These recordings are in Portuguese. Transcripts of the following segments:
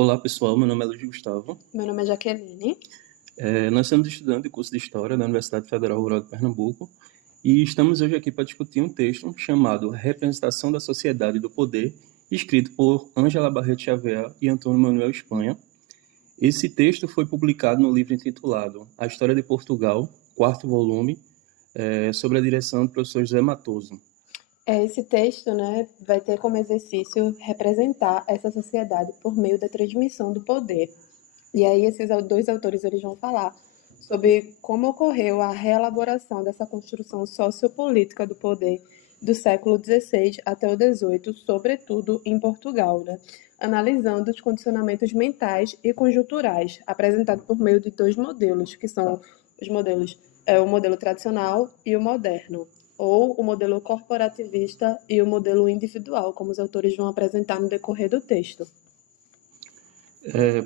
Olá pessoal, meu nome é Luiz Gustavo. Meu nome é Jaqueline. Nós somos estudantes do curso de História da Universidade Federal Rural de Pernambuco e estamos hoje aqui para discutir um texto chamado Representação da Sociedade e do Poder, escrito por Ângela Barreto Xavier e Antônio Manuel Espanha. Esse texto foi publicado no livro intitulado A História de Portugal, quarto volume, sob a direção do professor José Matoso. Esse texto, vai ter como exercício representar essa sociedade por meio da transmissão do poder. E aí esses dois autores eles vão falar sobre como ocorreu a reelaboração dessa construção sociopolítica do poder do século XVI até o XVIII, sobretudo em Portugal, analisando os condicionamentos mentais e conjunturais, apresentados por meio de dois modelos, que são os modelos, o modelo tradicional e o moderno, ou o modelo corporativista e o modelo individual, como os autores vão apresentar no decorrer do texto.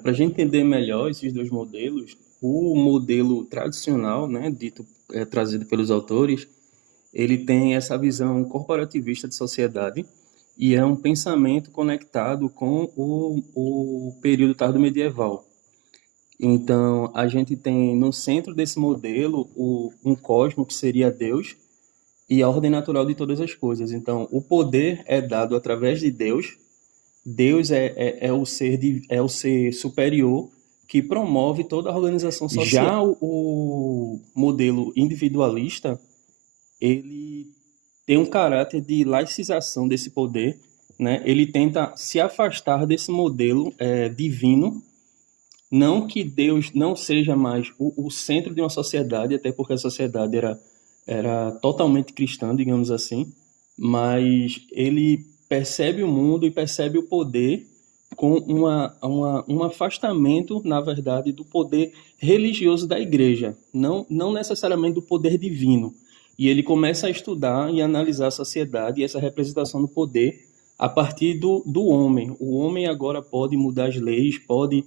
Para a gente entender melhor esses dois modelos, o modelo tradicional, trazido pelos autores, ele tem essa visão corporativista de sociedade e é um pensamento conectado com o período tardo medieval. Então, a gente tem no centro desse modelo um cosmo que seria Deus e a ordem natural de todas as coisas. Então, o poder é dado através de Deus. Deus é o ser superior que promove toda a organização social. Já o modelo individualista, ele tem um caráter de laicização desse poder, né? Ele tenta se afastar desse modelo divino, não que Deus não seja mais o centro de uma sociedade, até porque a sociedade era totalmente cristã, digamos assim, mas ele percebe o mundo e percebe o poder com um afastamento, na verdade, do poder religioso da igreja, não necessariamente do poder divino. E ele começa a estudar e analisar a sociedade e essa representação do poder a partir do homem. O homem agora pode mudar as leis, pode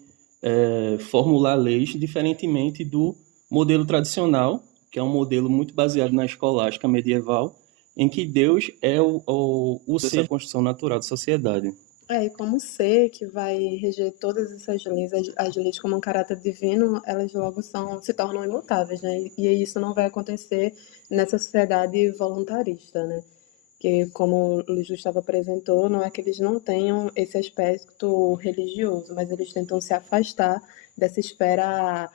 formular leis, diferentemente do modelo tradicional, que é um modelo muito baseado na escolástica medieval, em que Deus é o ser da construção natural da sociedade. E como ser que vai reger todas essas leis, as leis como um caráter divino, elas logo se tornam imutáveis, E isso não vai acontecer nessa sociedade voluntarista, Que, como o Luiz Gustavo apresentou, não é que eles não tenham esse aspecto religioso, mas eles tentam se afastar dessa esfera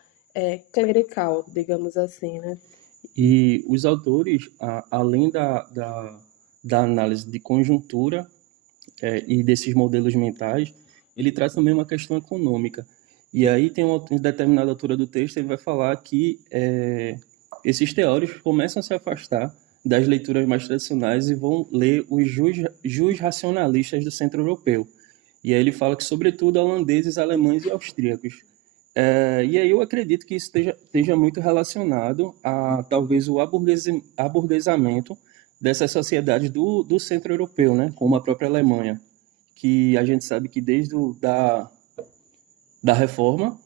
clerical, digamos assim, E os autores, além da análise de conjuntura e desses modelos mentais, ele traz também uma questão econômica. E aí tem uma determinada altura do texto, ele vai falar que esses teóricos começam a se afastar das leituras mais tradicionais e vão ler os jus racionalistas do centro europeu. E aí ele fala que, sobretudo, holandeses, alemães e austríacos. E aí eu acredito que isso esteja muito relacionado a, talvez, o aburguesamento dessas sociedades do centro europeu, como a própria Alemanha, que a gente sabe que desde da Reforma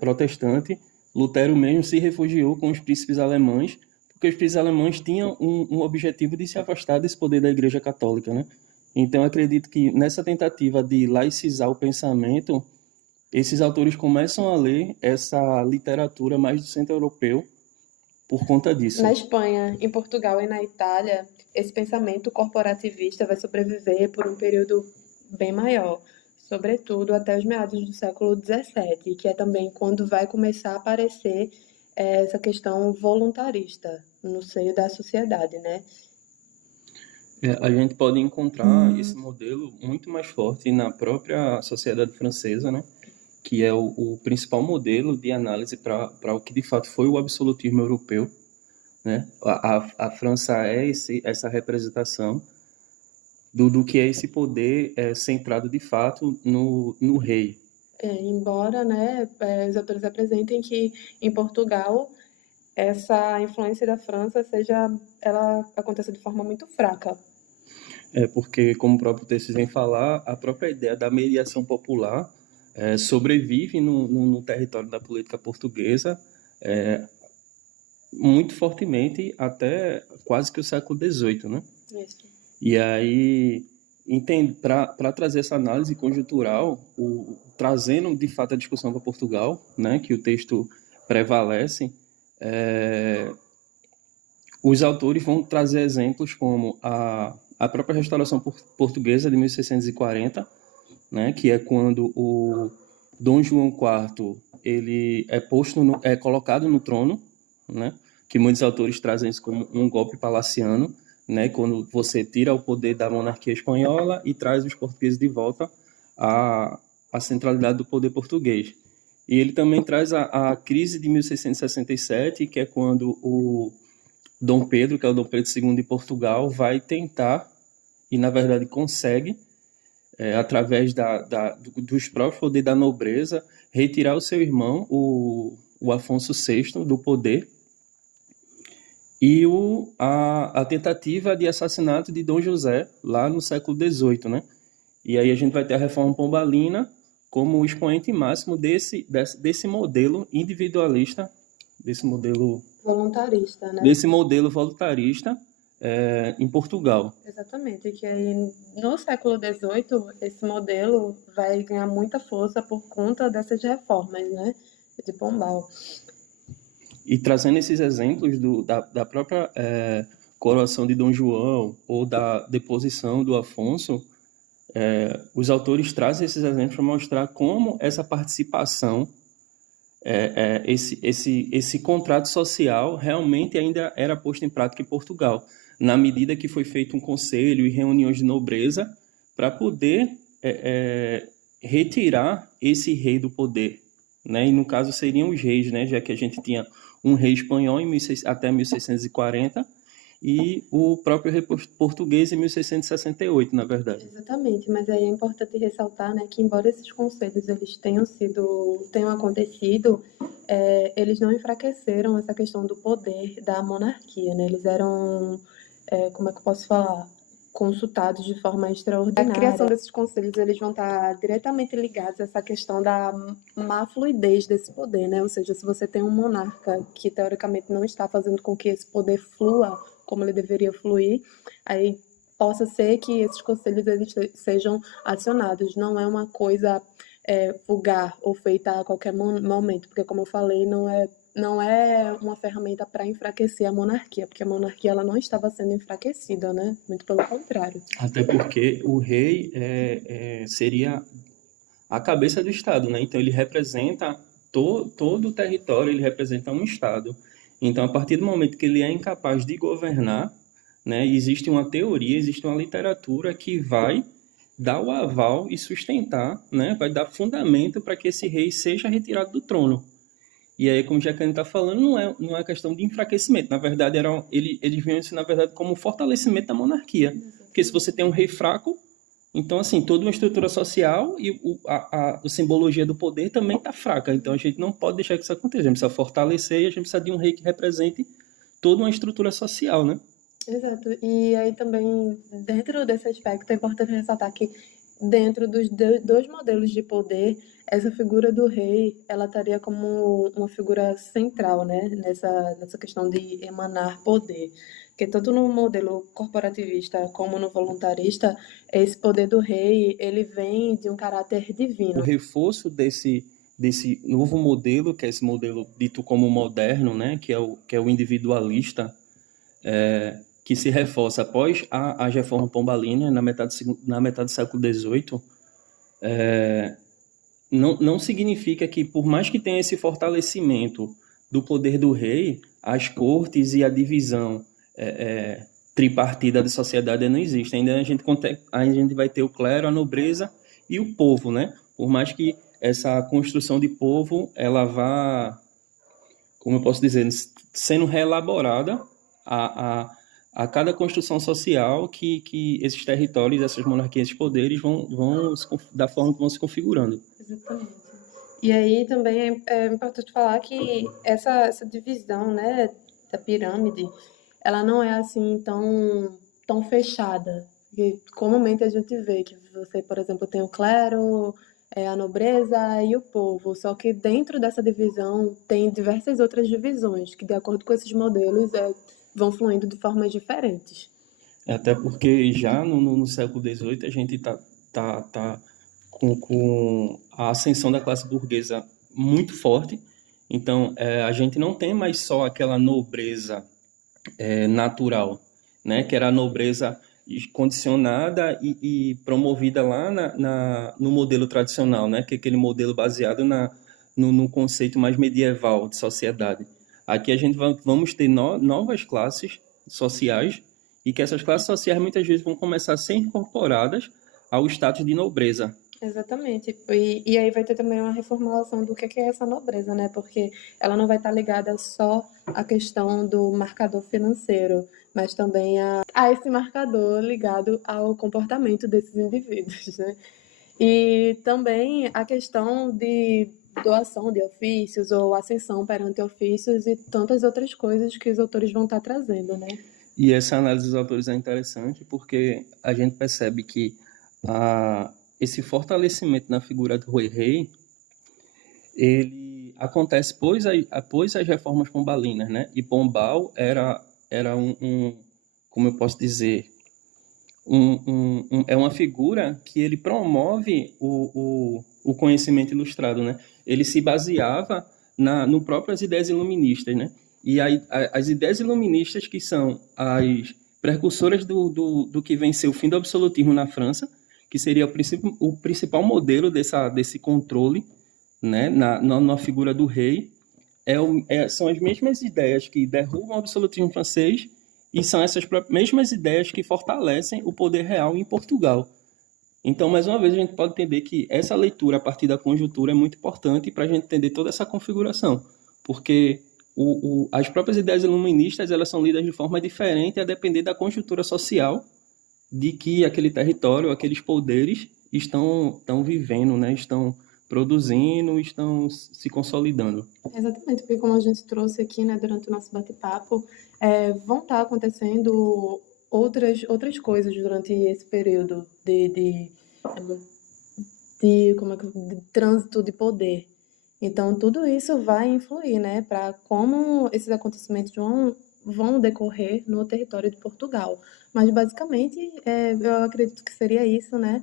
protestante, Lutero mesmo se refugiou com os príncipes alemães, porque os príncipes alemães tinham um objetivo de se afastar desse poder da Igreja Católica, Então eu acredito que nessa tentativa de laicizar o pensamento, esses autores começam a ler essa literatura mais do centro europeu por conta disso. Na Espanha, em Portugal e na Itália, esse pensamento corporativista vai sobreviver por um período bem maior, sobretudo até os meados do século XVII, que é também quando vai começar a aparecer essa questão voluntarista no seio da sociedade, A gente pode encontrar esse modelo muito mais forte na própria sociedade francesa, que é o principal modelo de análise para o que de fato foi o absolutismo europeu. A França é essa representação do que é esse poder centrado de fato no rei. Embora os autores apresentem que em Portugal essa influência da França ela aconteça de forma muito fraca. Porque, como o próprio texto vem falar, a própria ideia da mediação popular sobrevive no território da política portuguesa muito fortemente até quase que o século XVIII, Isso. E aí para trazer essa análise conjuntural, trazendo de fato a discussão para Portugal, né, que o texto prevalece, os autores vão trazer exemplos como a própria restauração portuguesa de 1640, né, que é quando o Dom João IV ele é colocado no trono, né, que muitos autores trazem isso como um golpe palaciano, né, quando você tira o poder da monarquia espanhola e traz os portugueses de volta à centralidade do poder português. E ele também traz a crise de 1667, que é quando o Dom Pedro, que é o Dom Pedro II de Portugal, vai tentar, e na verdade consegue, através dos próprios poderes da nobreza, retirar o seu irmão, o Afonso VI, do poder, e a tentativa de assassinato de Dom José, lá no século XVIII, né? E aí a gente vai ter a Reforma Pombalina como o expoente máximo desse modelo individualista, desse modelo voluntarista, né? Desse modelo voluntarista em Portugal. Exatamente, que aí no século XVIII esse modelo vai ganhar muita força por conta dessas reformas, né, de Pombal. E trazendo esses exemplos da própria coroação de Dom João ou da deposição do Afonso, os autores trazem esses exemplos para mostrar como essa participação, esse contrato social realmente ainda era posto em prática em Portugal, na medida que foi feito um conselho e reuniões de nobreza para poder retirar esse rei do poder, né? E no caso seriam os reis, né? Já que a gente tinha um rei espanhol até 1640 e o próprio rei português em 1668, na verdade. Exatamente, mas aí é importante ressaltar, né, que embora esses conselhos eles tenham acontecido, eles não enfraqueceram essa questão do poder da monarquia, né? Eles eram, como é que eu posso falar, consultados de forma extraordinária. A criação desses conselhos eles vão estar diretamente ligados a essa questão da má fluidez desse poder, né? Ou seja, se você tem um monarca que teoricamente não está fazendo com que esse poder flua como ele deveria fluir, aí possa ser que esses conselhos eles sejam acionados. Não é uma coisa vulgar ou feita a qualquer momento, porque como eu falei, não é uma ferramenta para enfraquecer a monarquia, porque a monarquia ela não estava sendo enfraquecida, né? Muito pelo contrário. Até porque o rei seria a cabeça do Estado, né? Então ele representa todo o território, ele representa um Estado. Então, a partir do momento que ele é incapaz de governar, né, existe uma teoria, existe uma literatura que vai dar o aval e sustentar, né, vai dar fundamento para que esse rei seja retirado do trono. E aí, como o Jacqueline está falando, não é questão de enfraquecimento. Na verdade, eles viam isso, na verdade, como um fortalecimento da monarquia. Porque se você tem um rei fraco, então, assim, toda uma estrutura social e a simbologia do poder também está fraca. Então, a gente não pode deixar que isso aconteça. A gente precisa fortalecer e a gente precisa de um rei que represente toda uma estrutura social, né? Exato. E aí também, dentro desse aspecto, é importante ressaltar que dentro dos dois modelos de poder, essa figura do rei, ela estaria como uma figura central, né, nessa questão de emanar poder. Porque tanto no modelo corporativista como no voluntarista, esse poder do rei, ele vem de um caráter divino. O reforço desse novo modelo, que é esse modelo dito como moderno, né, que é o individualista, que se reforça após a reforma pombalina, na metade do século XVIII, não significa que, por mais que tenha esse fortalecimento do poder do rei, as cortes e a divisão tripartida da sociedade não existe. Ainda a gente vai ter o clero, a nobreza e o povo, né? Por mais que essa construção de povo, ela vá, como eu posso dizer, sendo reelaborada a cada construção social que esses territórios, essas monarquias, esses poderes vão da forma que vão se configurando. Exatamente. E aí também é importante falar que essa divisão, né, da pirâmide, ela não é assim tão fechada. Porque comumente a gente vê que você, por exemplo, tem o clero, a nobreza e o povo. Só que dentro dessa divisão tem diversas outras divisões que, de acordo com esses modelos, vão fluindo de formas diferentes. Até porque já no século XVIII a gente tá com a ascensão da classe burguesa muito forte. Então, a gente não tem mais só aquela nobreza natural, né? Que era a nobreza condicionada e promovida lá no modelo tradicional, né? Que é aquele modelo baseado no conceito mais medieval de sociedade. Aqui a gente vamos ter novas classes sociais e que essas classes sociais muitas vezes vão começar a ser incorporadas ao status de nobreza. Exatamente. E aí vai ter também uma reformulação do que é essa nobreza, né? Porque ela não vai estar ligada só à questão do marcador financeiro, mas também a esse marcador ligado ao comportamento desses indivíduos, né? E também a questão de doação de ofícios ou ascensão perante ofícios e tantas outras coisas que os autores vão estar trazendo, né? E essa análise dos autores é interessante porque a gente percebe que esse fortalecimento na figura do rei ele acontece após as reformas pombalinas, né? E Pombal era como eu posso dizer, é uma figura que ele promove o conhecimento ilustrado, né? Ele se baseava no próprias ideias iluministas, né? E as ideias iluministas, que são as precursoras do que venceu o fim do absolutismo na França, que seria o principal modelo desse controle, né? Na figura do rei, são as mesmas ideias que derrubam o absolutismo francês e são essas mesmas ideias que fortalecem o poder real em Portugal. Então, mais uma vez, a gente pode entender que essa leitura a partir da conjuntura é muito importante para a gente entender toda essa configuração, porque as próprias ideias iluministas elas são lidas de forma diferente a depender da conjuntura social de que aquele território, aqueles poderes estão vivendo, né? Estão produzindo, estão se consolidando. Exatamente, porque como a gente trouxe aqui, né, durante o nosso bate-papo, vão estar acontecendo outras coisas durante esse período de trânsito de poder. Então, tudo isso vai influir, né, para como esses acontecimentos vão decorrer no território de Portugal. Mas, basicamente, eu acredito que seria isso, né?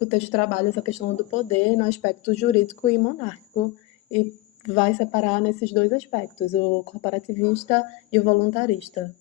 O texto trabalha essa questão do poder no aspecto jurídico e monárquico e vai separar nesses dois aspectos, o corporativista e o voluntarista.